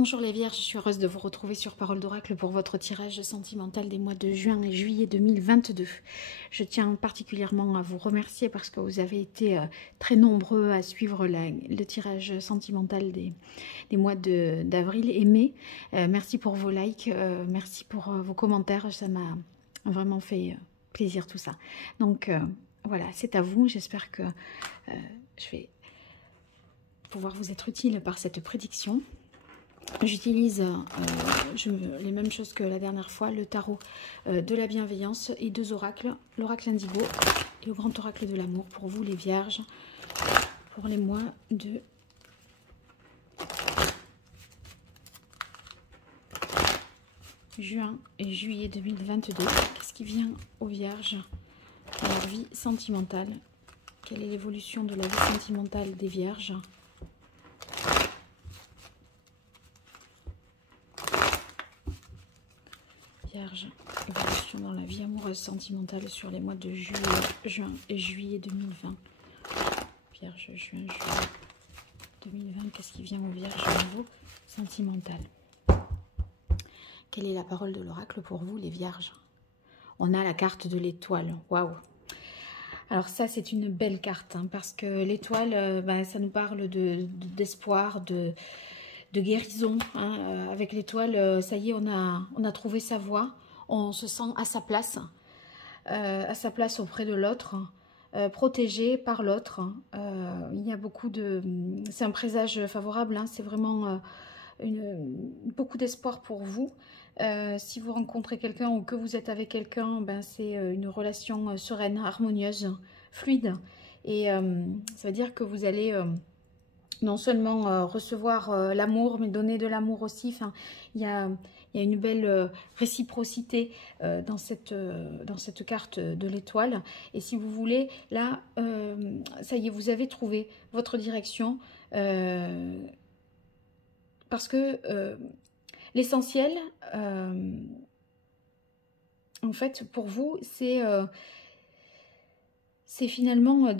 Bonjour les Vierges, je suis heureuse de vous retrouver sur Parole d'Oracle pour votre tirage sentimental des mois de juin et juillet 2022. Je tiens particulièrement à vous remercier parce que vous avez été très nombreux à suivre le tirage sentimental des mois d'avril et mai. Merci pour vos likes, merci pour vos commentaires, ça m'a vraiment fait plaisir tout ça. Donc voilà, c'est à vous, j'espère que je vais pouvoir vous être utile par cette prédiction. J'utilise les mêmes choses que la dernière fois, le tarot de la bienveillance et deux oracles, l'oracle indigo et le grand oracle de l'amour pour vous les Vierges, pour les mois de juin et juillet 2022. Qu'est-ce qui vient aux Vierges dans leur vie sentimentale? Quelle est l'évolution de la vie sentimentale des Vierges? Vierge, évolution dans la vie amoureuse sentimentale sur les mois de juin et juillet 2020. Vierge, juin, juillet 2020, qu'est-ce qui vient aux Vierges au niveau sentimental? Quelle est la parole de l'oracle pour vous, les Vierges? On a la carte de l'étoile. Waouh! Alors ça, c'est une belle carte, hein, parce que l'étoile, ça nous parle d'espoir, de guérison, hein. Avec l'étoile, ça y est, on a trouvé sa voie, on se sent à sa place auprès de l'autre, protégé par l'autre. Il y a beaucoup de... C'est un présage favorable, hein, c'est vraiment beaucoup d'espoir pour vous. Si vous rencontrez quelqu'un ou que vous êtes avec quelqu'un, c'est une relation sereine, harmonieuse, fluide. Et ça veut dire que vous allez... non seulement recevoir l'amour, mais donner de l'amour aussi. Enfin, il y a une belle réciprocité dans cette carte de l'étoile. Et si vous voulez, là, ça y est, vous avez trouvé votre direction. Parce que l'essentiel, en fait, pour vous, c'est finalement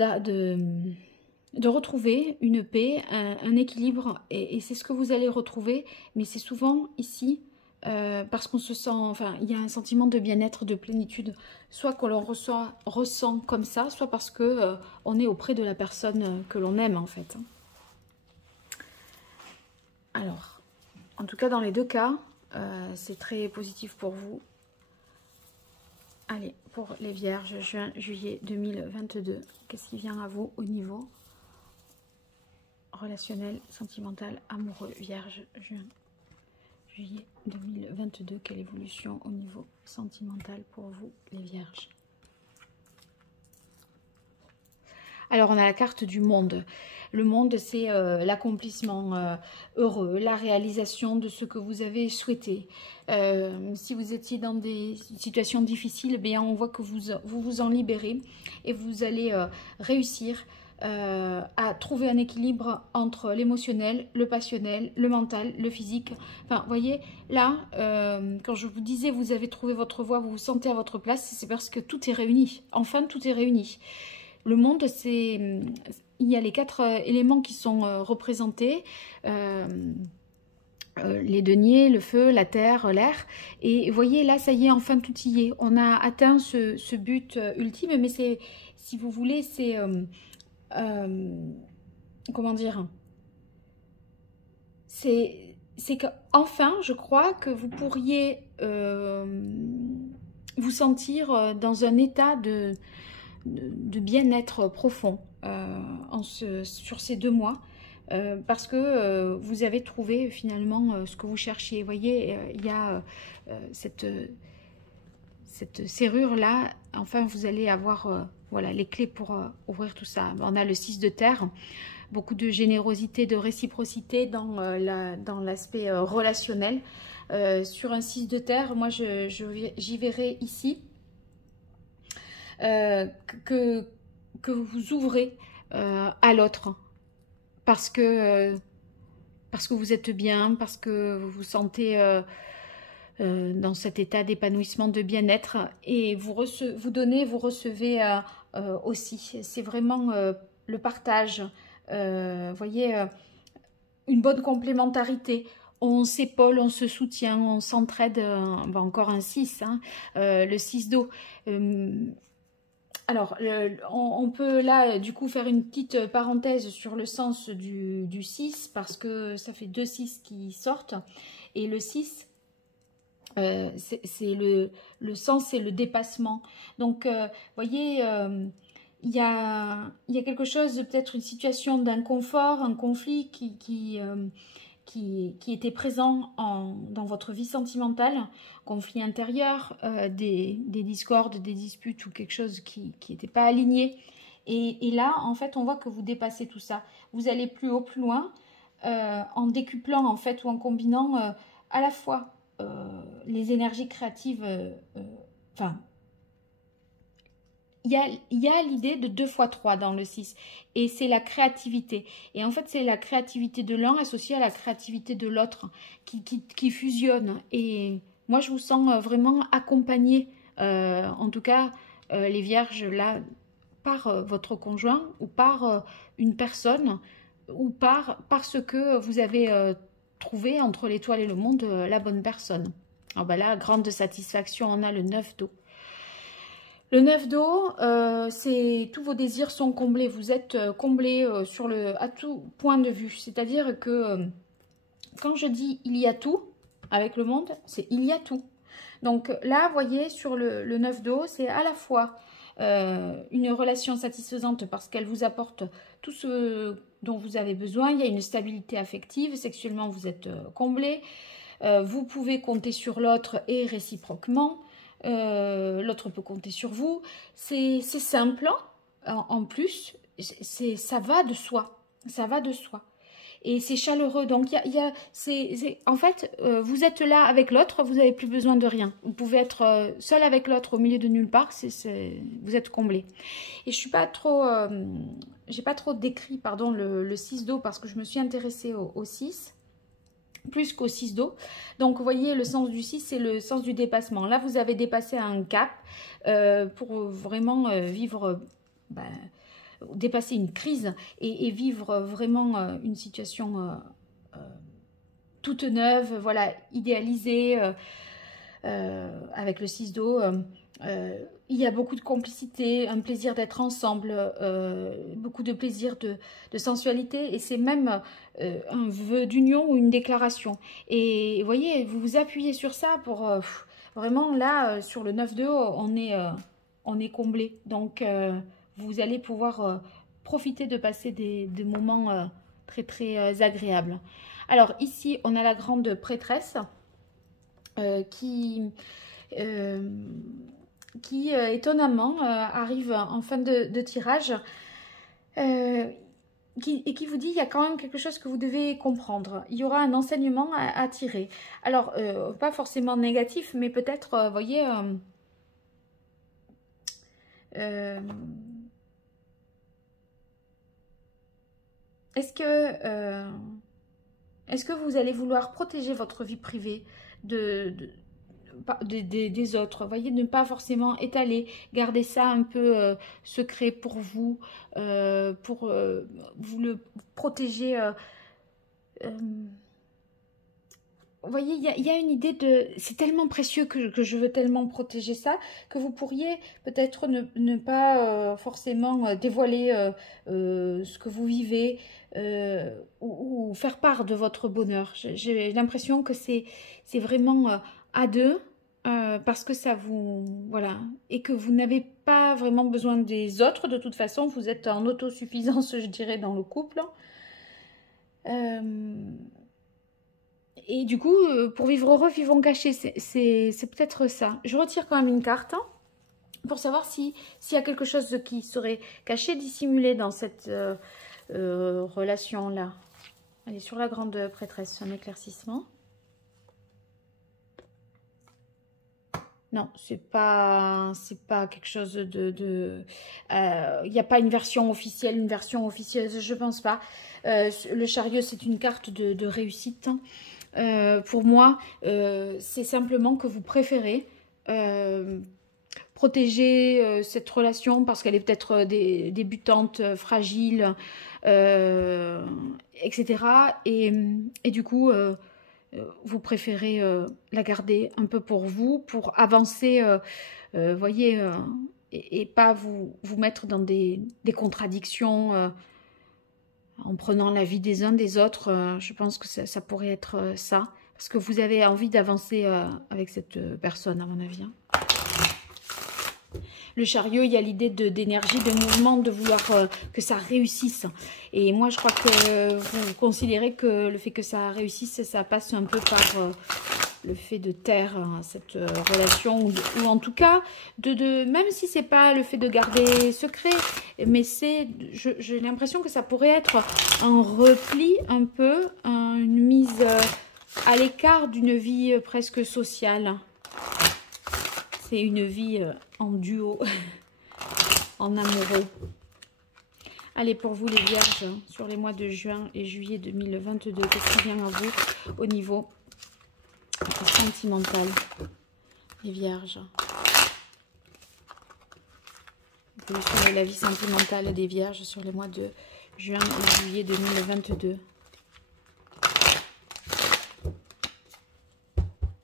de retrouver une paix, un équilibre, et c'est ce que vous allez retrouver, mais c'est souvent ici, parce qu'on se sent, enfin, il y a un sentiment de bien-être, de plénitude, soit qu'on le ressent comme ça, soit parce que on est auprès de la personne que l'on aime, en fait. Alors, en tout cas, dans les deux cas, c'est très positif pour vous. Allez, pour les Vierges, juin, juillet 2022, qu'est-ce qui vient à vous au niveau relationnel, sentimental, amoureux? Vierge, juin, juillet 2022, quelle évolution au niveau sentimental pour vous, les Vierges? Alors, on a la carte du monde. Le monde, c'est l'accomplissement heureux, la réalisation de ce que vous avez souhaité. Si vous étiez dans des situations difficiles, eh bien, on voit que vous vous en libérez et vous allez réussir à trouver un équilibre entre l'émotionnel, le passionnel, le mental, le physique. Enfin, vous voyez, là, quand je vous disais vous avez trouvé votre voie, vous vous sentez à votre place, c'est parce que tout est réuni. Enfin, tout est réuni. Le monde, c'est... Il y a les 4 éléments qui sont représentés. Les deniers, le feu, la terre, l'air. Et vous voyez, là, ça y est, enfin, tout y est. On a atteint ce but ultime, mais c'est, si vous voulez, c'est... comment dire, c'est qu'enfin, je crois que vous pourriez vous sentir dans un état de bien-être profond sur ces 2 mois, parce que vous avez trouvé finalement ce que vous cherchiez. Vous voyez, il y a cette serrure là, enfin vous allez avoir voilà, les clés pour ouvrir tout ça. On a le 6 de terre, beaucoup de générosité, de réciprocité dans l'aspect relationnel. Sur un 6 de terre, moi j'y verrai ici que vous ouvrez à l'autre parce que vous êtes bien, parce que vous vous sentez dans cet état d'épanouissement, de bien-être, et vous donnez, vous recevez aussi. C'est vraiment le partage, voyez, une bonne complémentarité. on s'épaule, on se soutient, on s'entraide. Encore un 6, hein, le 6 d'eau. Alors, on peut là, du coup, faire une petite parenthèse sur le sens du 6, parce que ça fait 2 6 qui sortent. Et le 6, c'est le sens, c'est le dépassement. Donc, voyez, il y a quelque chose, peut-être une situation d'inconfort, un conflit qui était présent dans votre vie sentimentale, conflit intérieur, des discordes, des disputes ou quelque chose qui n'était pas aligné. Et là, en fait, on voit que vous dépassez tout ça. Vous allez plus haut, plus loin, en décuplant, en fait, ou en combinant à la fois les énergies créatives, enfin, il y a l'idée de 2 fois 3 dans le 6, et c'est la créativité. Et en fait, c'est la créativité de l'un associée à la créativité de l'autre qui fusionne. Et moi, je vous sens vraiment accompagnée, en tout cas, les vierges, là, par votre conjoint ou par une personne ou parce que vous avez trouvé entre l'étoile et le monde la bonne personne. Alors ben là, grande satisfaction, on a le 9 d'eau. Le 9 d'eau, c'est tous vos désirs sont comblés. Vous êtes comblés à tout point de vue. C'est-à-dire que quand je dis il y a tout avec le monde, c'est il y a tout. Donc là, vous voyez, sur le 9 d'eau, c'est à la fois une relation satisfaisante parce qu'elle vous apporte tout ce dont vous avez besoin. Il y a une stabilité affective. Sexuellement, vous êtes comblés. Vous pouvez compter sur l'autre et réciproquement. L'autre peut compter sur vous. C'est simple, en plus, ça va de soi. Ça va de soi. Et c'est chaleureux. Donc, en fait, vous êtes là avec l'autre, vous n'avez plus besoin de rien. Vous pouvez être seul avec l'autre au milieu de nulle part, vous êtes comblé. Et je suis pas trop... j'ai pas trop décrit, pardon, le 6 d'eau parce que je me suis intéressée au 6. Plus qu'au 6 d'eau. Donc, vous voyez, le sens du 6, c'est le sens du dépassement. Là, vous avez dépassé un cap pour vraiment vivre, dépasser une crise et vivre vraiment une situation toute neuve, voilà, idéalisée avec le 6 d'eau. Il y a beaucoup de complicité, un plaisir d'être ensemble, beaucoup de plaisir de sensualité, et c'est même un vœu d'union ou une déclaration. Et vous voyez, vous vous appuyez sur ça pour vraiment là, sur le 9 de haut, on est comblé. Donc vous allez pouvoir profiter de passer des moments très très agréables. Alors ici, on a la grande prêtresse qui étonnamment arrive en fin de tirage et qui vous dit il y a quand même quelque chose que vous devez comprendre. Il y aura un enseignement à tirer. Alors, pas forcément négatif, mais peut-être, vous voyez, est-ce que vous allez vouloir protéger votre vie privée des autres, vous voyez, ne pas forcément étaler, garder ça un peu secret pour vous le protéger. Vous voyez, il y a une idée de... C'est tellement précieux que je veux tellement protéger ça, que vous pourriez peut-être ne pas forcément dévoiler ce que vous vivez ou faire part de votre bonheur. J'ai l'impression que c'est vraiment à deux, parce que ça vous... Voilà. Et que vous n'avez pas vraiment besoin des autres. De toute façon, vous êtes en autosuffisance, je dirais, dans le couple. Et du coup, pour vivre heureux, vivons cachés. C'est peut-être ça. Je retire quand même une carte pour savoir s'il y a quelque chose qui serait caché, dissimulé dans cette relation-là. Allez, sur la grande prêtresse, un éclaircissement. Non, c'est pas quelque chose de il n'y a pas une version officielle, une version officieuse, je pense pas. Le chariot, c'est une carte de réussite. Pour moi, c'est simplement que vous préférez protéger cette relation parce qu'elle est peut-être débutante, fragile, etc. Et du coup, vous préférez la garder un peu pour vous, pour avancer, voyez, et pas vous mettre dans des contradictions en prenant l'avis des uns des autres. Je pense que ça pourrait être ça, parce que vous avez envie d'avancer avec cette personne, à mon avis. Hein. Le chariot, il y a l'idée d'énergie, de mouvement, de vouloir que ça réussisse. Et moi, je crois que vous considérez que le fait que ça réussisse, ça passe un peu par le fait de taire cette relation. Ou en tout cas, même si c'est pas le fait de garder secret, mais j'ai l'impression que ça pourrait être un repli un peu, une mise à l'écart d'une vie presque sociale. C'est une vie en duo, en amoureux. Allez, pour vous les vierges, sur les mois de juin et juillet 2022, qu'est-ce qui vient à vous au niveau sentimental, les vierges? Évolution de la vie sentimentale des vierges sur les mois de juin et juillet 2022.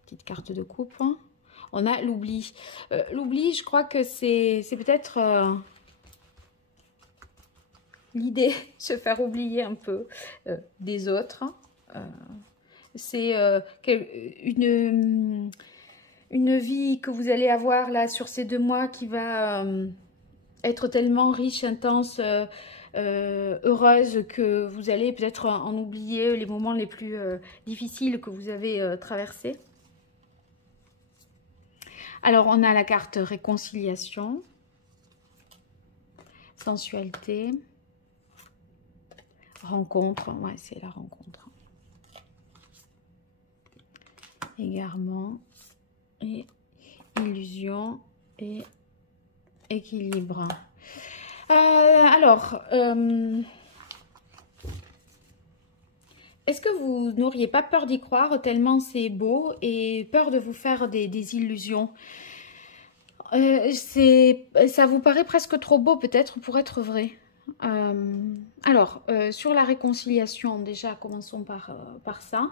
Petite carte de coupe. Hein. On a l'oubli. L'oubli, je crois que c'est peut-être l'idée, se faire oublier un peu des autres. C'est une vie que vous allez avoir là sur ces 2 mois qui va être tellement riche, intense, heureuse que vous allez peut-être en oublier les moments les plus difficiles que vous avez traversés. Alors, on a la carte réconciliation, sensualité, rencontre, ouais, c'est la rencontre. Égarement, et illusion, et équilibre. Alors, est-ce que vous n'auriez pas peur d'y croire tellement c'est beau et peur de vous faire des illusions? Ça vous paraît presque trop beau peut-être pour être vrai. Alors, sur la réconciliation, déjà, commençons par ça.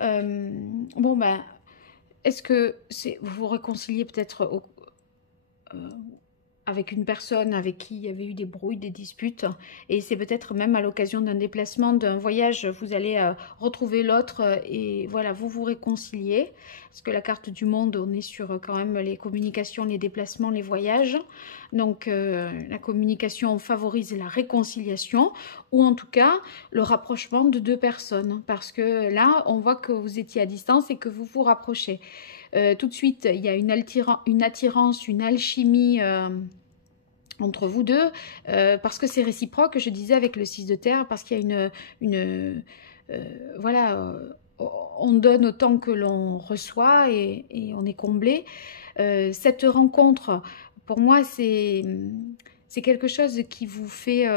Bon, ben, est-ce que vous vous réconciliez peut-être avec une personne avec qui il y avait eu des brouilles, des disputes, et c'est peut-être même à l'occasion d'un déplacement, d'un voyage, vous allez retrouver l'autre et voilà, vous vous réconciliez. Parce que la carte du monde, on est sur quand même les communications, les déplacements, les voyages. Donc la communication favorise la réconciliation ou en tout cas le rapprochement de 2 personnes. Parce que là, on voit que vous étiez à distance et que vous vous rapprochez. Tout de suite, il y a une attirance, une alchimie entre vous deux, parce que c'est réciproque, je disais avec le 6 de terre, parce qu'il y a voilà, on donne autant que l'on reçoit et on est comblé. Cette rencontre, pour moi, c'est quelque chose qui vous fait...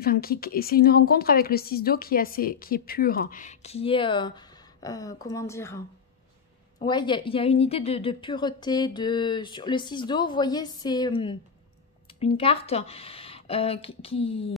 Enfin, c'est une rencontre avec le 6 d'eau qui est pure, qui est... comment dire? Ouais, il y a une idée de pureté. Sur le 6 d'eau, vous voyez, c'est une carte qui